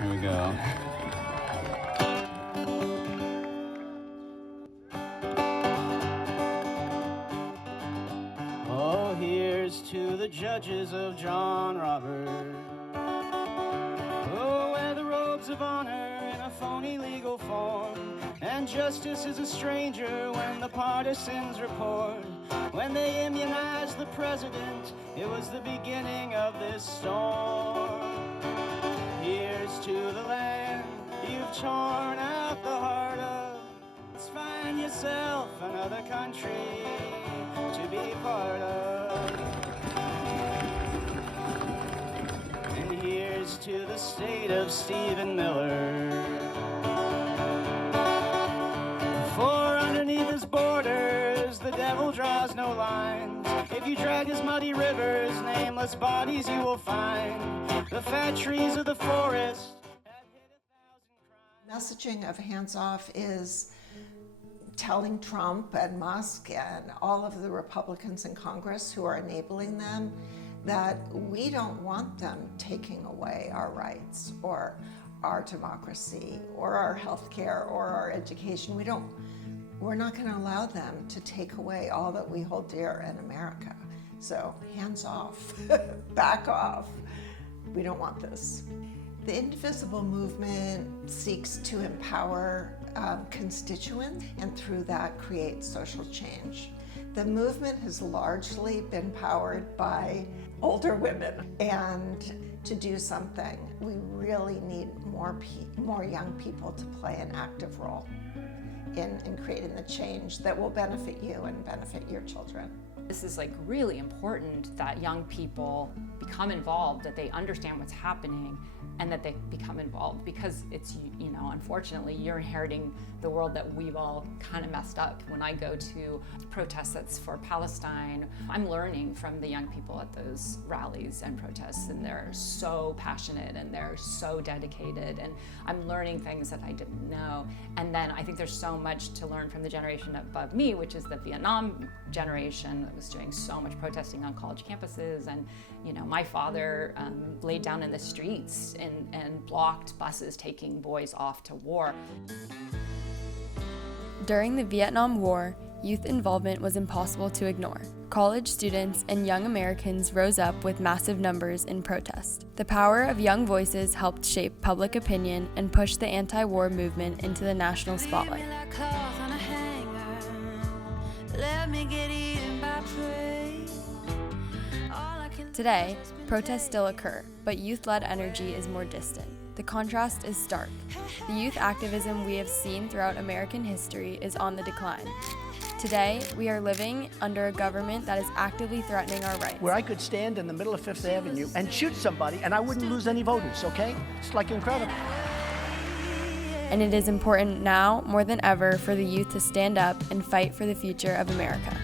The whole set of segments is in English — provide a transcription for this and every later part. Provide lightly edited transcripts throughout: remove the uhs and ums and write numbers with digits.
Here we go. Oh, here's to the judges of John Robert. Oh, wear the robes of honor in a phony legal form, and justice is a stranger when the partisans report. When they immunized the president, it was the beginning of this storm. Here's to the land you've torn out the heart of. Let's find yourself another country to be part of. And here's to the state of Stephen Miller. For underneath his borders, the devil draws no lines. If you drag his muddy rivers, nameless bodies you will find. The fat trees of the forest have hid 1,000 crimes. Messaging of hands off is telling Trump and Musk and all of the Republicans in Congress who are enabling them that we don't want them taking away our rights or our democracy or our health care or our education. We're not going to allow them to take away all that we hold dear in America. So hands off, back off. We don't want this. The Indivisible movement seeks to empower constituents and through that create social change. The movement has largely been powered by older women, and to do something, we really need more young people to play an active role in creating the change that will benefit you and benefit your children. This is like really important that young people become involved, that they understand what's happening, and that they become involved, because it's, you know, unfortunately, you're inheriting the world that we've all kind of messed up. When I go to protests that's for Palestine, I'm learning from the young people at those rallies and protests, and they're so passionate and they're so dedicated, and I'm learning things that I didn't know. And then I think there's so much to learn from the generation above me, which is the Vietnam generation that was doing so much protesting on college campuses. And you know, my father laid down in the streets and blocked buses taking boys off to war. During the Vietnam War, youth involvement was impossible to ignore. College students and young Americans rose up with massive numbers in protest. The power of young voices helped shape public opinion and push the anti-war movement into the national spotlight. Today, protests still occur, but youth-led energy is more distant. The contrast is stark. The youth activism we have seen throughout American history is on the decline. Today, we are living under a government that is actively threatening our rights. Where I could stand in the middle of Fifth Avenue and shoot somebody and I wouldn't lose any voters, okay? It's like incredible. And it is important now, more than ever, for the youth to stand up and fight for the future of America.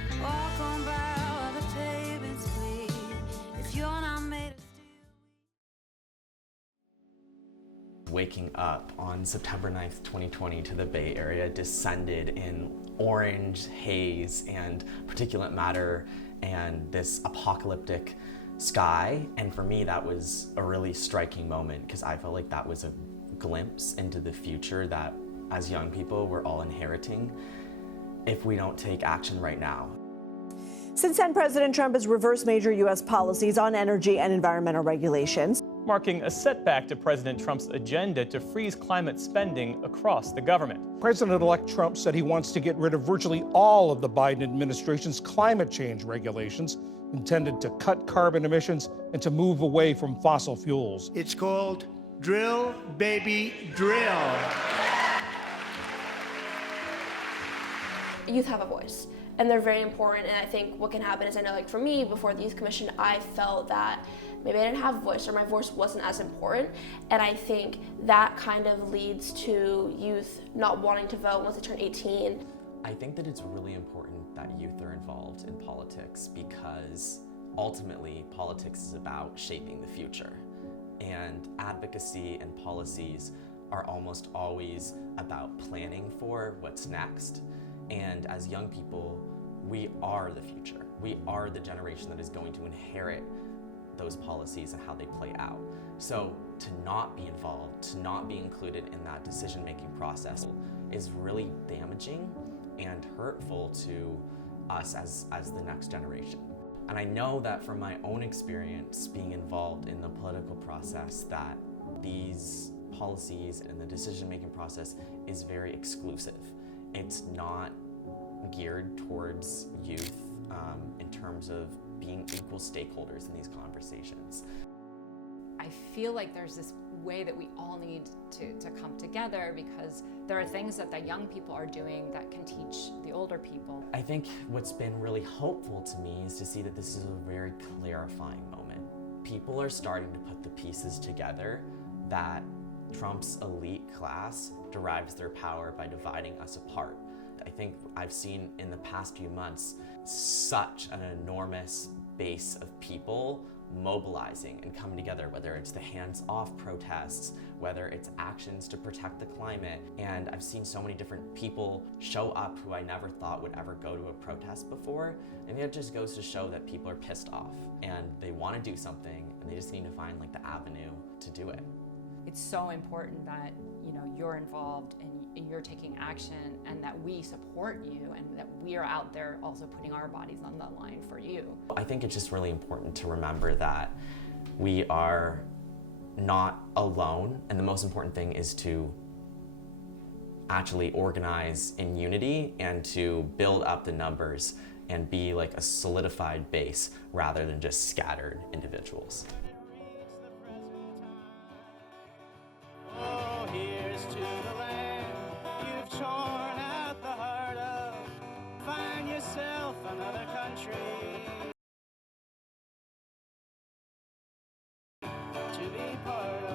Waking up on September 9th, 2020 to the Bay Area descended in orange haze and particulate matter and this apocalyptic sky. And for me, that was a really striking moment because I felt like that was a glimpse into the future that as young people we're all inheriting if we don't take action right now. Since then, President Trump has reversed major U.S. policies on energy and environmental regulations, marking a setback to President Trump's agenda to freeze climate spending across the government. President-elect Trump said he wants to get rid of virtually all of the Biden administration's climate change regulations intended to cut carbon emissions and to move away from fossil fuels. It's called Drill, Baby, Drill. Youth have a voice, and they're very important. And I think what can happen is, I know, like for me, before the Youth Commission, I felt that maybe I didn't have a voice or my voice wasn't as important. And I think that kind of leads to youth not wanting to vote once they turn 18. I think that it's really important that youth are involved in politics because ultimately politics is about shaping the future. And advocacy and policies are almost always about planning for what's next. And as young people, we are the future. We are the generation that is going to inherit those policies and how they play out. So to not be involved, to not be included in that decision-making process is really damaging and hurtful to us as the next generation. And I know that from my own experience being involved in the political process that these policies and the decision-making process is very exclusive. It's not geared towards youth in terms of being equal stakeholders in these conversations. I feel like there's this way that we all need to come together, because there are things that the young people are doing that can teach the older people. I think what's been really hopeful to me is to see that this is a very clarifying moment. People are starting to put the pieces together that Trump's elite class derives their power by dividing us apart. I think I've seen in the past few months such an enormous base of people mobilizing and coming together, whether it's the hands-off protests, whether it's actions to protect the climate. And I've seen so many different people show up who I never thought would ever go to a protest before. And it just goes to show that people are pissed off and they want to do something, and they just need to find like the avenue to do it. It's so important that you're involved and you're taking action, and that we support you, and that we are out there also putting our bodies on the line for you. I think it's just really important to remember that we are not alone, and the most important thing is to actually organize in unity and to build up the numbers and be like a solidified base rather than just scattered individuals. Oh, here's to the land you've torn out the heart of. Find yourself another country to be part of.